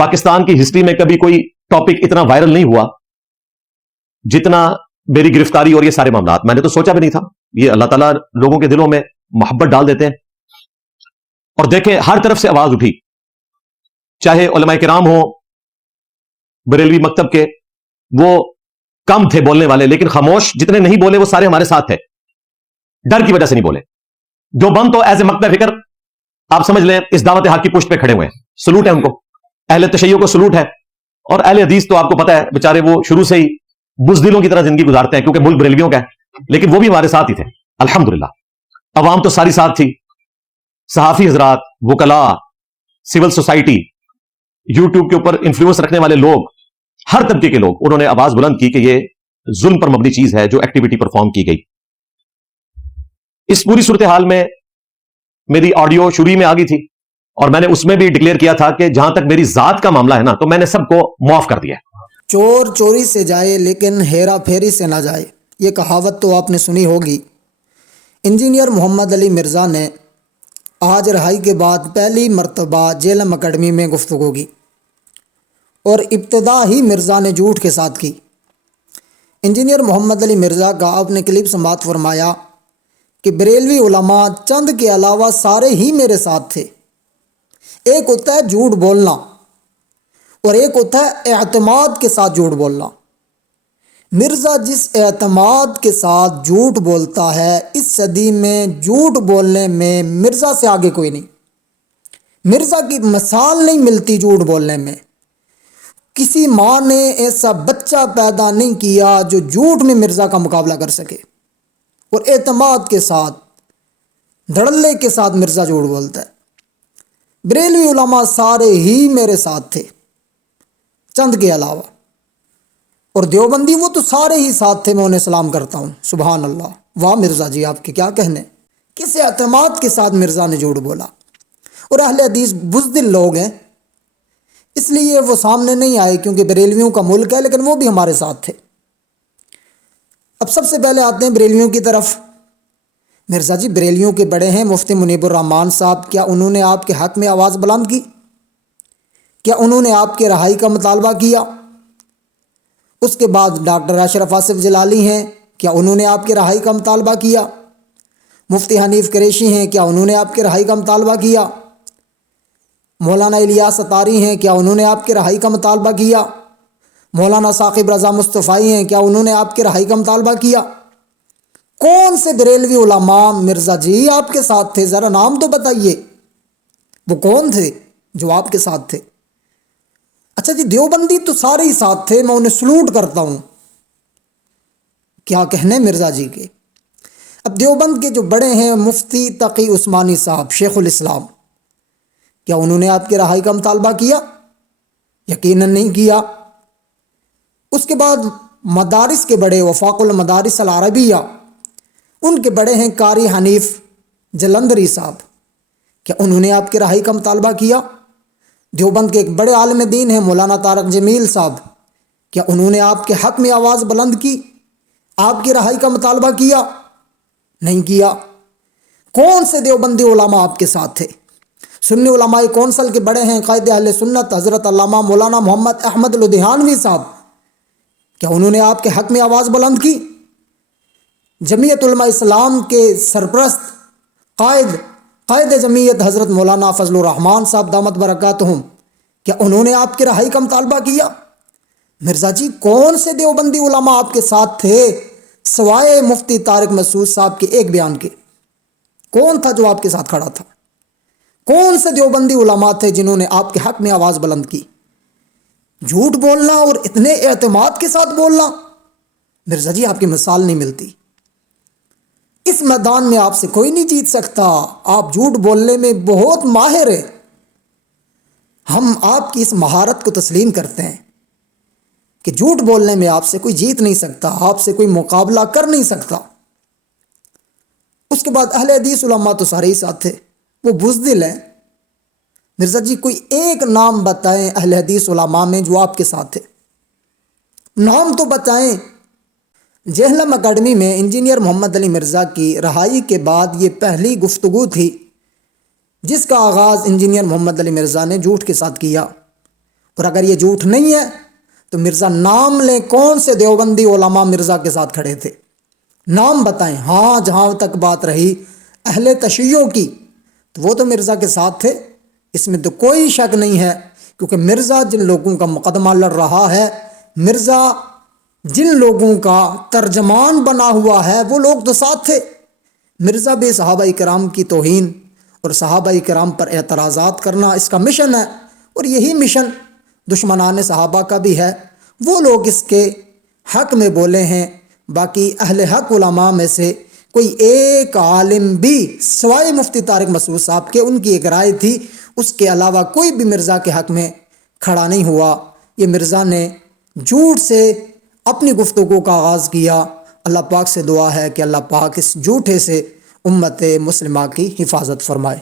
پاکستان کی ہسٹری میں کبھی کوئی ٹاپک اتنا وائرل نہیں ہوا جتنا میری گرفتاری اور یہ سارے معاملات. میں نے تو سوچا بھی نہیں تھا. یہ اللہ تعالیٰ لوگوں کے دلوں میں محبت ڈال دیتے ہیں. اور دیکھیں ہر طرف سے آواز اٹھی, چاہے علماء کرام ہو بریلوی مکتب کے, وہ کم تھے بولنے والے, لیکن خاموش جتنے نہیں بولے وہ سارے ہمارے ساتھ تھے, ڈر کی وجہ سے نہیں بولے. جو بند تو ایز اے مکتب فکر آپ سمجھ لیں اس دعوت حق کی پشت پہ کھڑے ہوئے ہیں, سلوٹ ہے ان کو. اہل تشیع کو سلوٹ ہے, اور اہل حدیث تو آپ کو پتا ہے بیچارے وہ شروع سے ہی بزدلوں کی طرح زندگی گزارتے ہیں کیونکہ ملک بریلویوں کا ہے, لیکن وہ بھی ہمارے ساتھ ہی تھے الحمدللہ. عوام تو ساری ساتھ تھی, صحافی حضرات, وکلاء, سول سوسائٹی, یوٹیوب کے اوپر انفلوئنس رکھنے والے لوگ, ہر طبقے کے لوگ, انہوں نے آواز بلند کی کہ یہ ظلم پر مبنی چیز ہے جو ایکٹیویٹی پرفارم کی گئی. اس پوری صورتحال میں میری آڈیو شروع میں آ گئی تھی, اور میں نے اس میں بھی ڈکلیئر کیا تھا کہ جہاں تک میری ذات کا معاملہ ہے نا, تو میں نے سب کو معاف کر دیا. چور چوری سے جائے لیکن ہیرا پھیری سے نہ جائے, یہ کہاوت تو آپ نے سنی ہوگی. انجینئر محمد علی مرزا نے آج رہائی کے بعد پہلی مرتبہ جیلم اکیڈمی میں گفتگو کی, اور ابتدا ہی مرزا نے جھوٹ کے ساتھ کی. انجینئر محمد علی مرزا کا اپنے کلپ سماعت فرمایا کہ بریلوی علماء چند کے علاوہ سارے ہی میرے ساتھ تھے. ایک ہوتا ہے جھوٹ بولنا اور ایک ہوتا ہے اعتماد کے ساتھ جھوٹ بولنا. مرزا جس اعتماد کے ساتھ جھوٹ بولتا ہے, اس صدی میں جھوٹ بولنے میں مرزا سے آگے کوئی نہیں. مرزا کی مثال نہیں ملتی جھوٹ بولنے میں. کسی ماں نے ایسا بچہ پیدا نہیں کیا جو جھوٹ میں مرزا کا مقابلہ کر سکے, اور اعتماد کے ساتھ, دھڑلے کے ساتھ مرزا جھوٹ بولتا ہے. بریلوی علماء سارے ہی میرے ساتھ تھے چند کے علاوہ, اور دیوبندی وہ تو سارے ہی ساتھ تھے. میں انہیں سلام کرتا ہوں. سبحان اللہ, واہ مرزا جی آپ کے کیا کہنے, کس اعتماد کے ساتھ مرزا نے جھوٹ بولا. اور اہل حدیث بزدل لوگ ہیں, اس لیے وہ سامنے نہیں آئے کیونکہ بریلویوں کا ملک ہے, لیکن وہ بھی ہمارے ساتھ تھے. اب سب سے پہلے آتے ہیں بریلویوں کی طرف. مرزا جی بریلویوں کے بڑے ہیں مفتی منیب الرحمان صاحب, کیا انہوں نے آپ کے حق میں آواز بلند کی؟ کیا انہوں نے آپ کے رہائی کا مطالبہ کیا؟ اس کے بعد ڈاکٹر اشرف آصف جلالی ہیں, کیا انہوں نے آپ کے رہائی کا مطالبہ کیا؟ مفتی حنیف قریشی ہیں, کیا انہوں نے آپ کے رہائی کا مطالبہ کیا؟ مولانا الیاس اطاری ہیں, کیا انہوں نے آپ کے رہائی کا مطالبہ کیا؟ مولانا ثاقب رضا مصطفی ہیں, کیا انہوں نے آپ کے رہائی کا مطالبہ کیا؟ کون سے بریلوی علماء مرزا جی آپ کے ساتھ تھے؟ ذرا نام تو بتائیے, وہ کون تھے جو آپ کے ساتھ تھے؟ اچھا جی دیوبندی تو سارے ہی ساتھ تھے, میں انہیں سلوٹ کرتا ہوں. کیا کہنے مرزا جی کے. اب دیوبند کے جو بڑے ہیں مفتی تقی عثمانی صاحب شیخ الاسلام, کیا انہوں نے آپ کے رہائی کا مطالبہ کیا؟ یقیناً نہیں کیا. اس کے بعد مدارس کے بڑے وفاق المدارس العربیہ, ان کے بڑے ہیں قاری حنیف جلندری صاحب, کیا انہوں نے آپ کے رہائی کا مطالبہ کیا؟ دیوبند کے ایک بڑے عالم دین ہیں مولانا طارق جمیل صاحب, کیا انہوں نے آپ کے حق میں آواز بلند کی, آپ کی رہائی کا مطالبہ کیا؟ نہیں کیا. کون سے دیوبندی علماء آپ کے ساتھ تھے؟ سنی علماء کونسل کے بڑے ہیں قائد اہل سنت حضرت علامہ مولانا محمد احمد لدھیانوی صاحب, کیا انہوں نے آپ کے حق میں آواز بلند کی؟ جمعیت علماء اسلام کے سرپرست قائد جمعیت حضرت مولانا فضل الرحمان صاحب دامت برکاتہم, کیا انہوں نے آپ کے رہائی کا مطالبہ کیا؟ مرزا جی کون سے دیوبندی علماء آپ کے ساتھ تھے سوائے مفتی طارق مسعود صاحب کے ایک بیان کے؟ کون تھا جو آپ کے ساتھ کھڑا تھا؟ کون سے دیوبندی علماء تھے جنہوں نے آپ کے حق میں آواز بلند کی؟ جھوٹ بولنا اور اتنے اعتماد کے ساتھ بولنا, مرزا جی آپ کی مثال نہیں ملتی. اس میدان میں آپ سے کوئی نہیں جیت سکتا, آپ جھوٹ بولنے میں بہت ماہر ہیں. ہم آپ کی اس مہارت کو تسلیم کرتے ہیں کہ جھوٹ بولنے میں آپ سے کوئی جیت نہیں سکتا, آپ سے کوئی مقابلہ کر نہیں سکتا. اس کے بعد اہل حدیث علماء تو سارے ہی ساتھ تھے, وہ بزدل ہیں. مرزا جی کوئی ایک نام بتائیں اہل حدیث علماء میں جو آپ کے ساتھ تھے, نام تو بتائیں. جہلم اکیڈمی میں انجینئر محمد علی مرزا کی رہائی کے بعد یہ پہلی گفتگو تھی جس کا آغاز انجینئر محمد علی مرزا نے جھوٹ کے ساتھ کیا, اور اگر یہ جھوٹ نہیں ہے تو مرزا نام لیں کون سے دیوبندی علماء مرزا کے ساتھ کھڑے تھے، نام بتائیں۔ ہاں جہاں تک بات رہی اہل تشیع کی تو وہ تو مرزا کے ساتھ تھے، اس میں تو کوئی شک نہیں ہے، کیونکہ مرزا جن لوگوں کا مقدمہ لڑ رہا ہے، مرزا جن لوگوں کا ترجمان بنا ہوا ہے، وہ لوگ تو ساتھ تھے۔ مرزا بھی صحابہ کرام کی توہین اور صحابہ کرام پر اعتراضات کرنا اس کا مشن ہے، اور یہی مشن دشمنان صحابہ کا بھی ہے۔ وہ لوگ اس کے حق میں بولے ہیں، باقی اہل حق علماء میں سے کوئی ایک عالم بھی سوائے مفتی طارق مسعود صاحب کے، ان کی ایک رائے تھی، اس کے علاوہ کوئی بھی مرزا کے حق میں کھڑا نہیں ہوا۔ یہ مرزا نے جھوٹ سے اپنی گفتگو کا آغاز کیا۔ اللہ پاک سے دعا ہے کہ اللہ پاک اس جھوٹے سے امت مسلمہ کی حفاظت فرمائے۔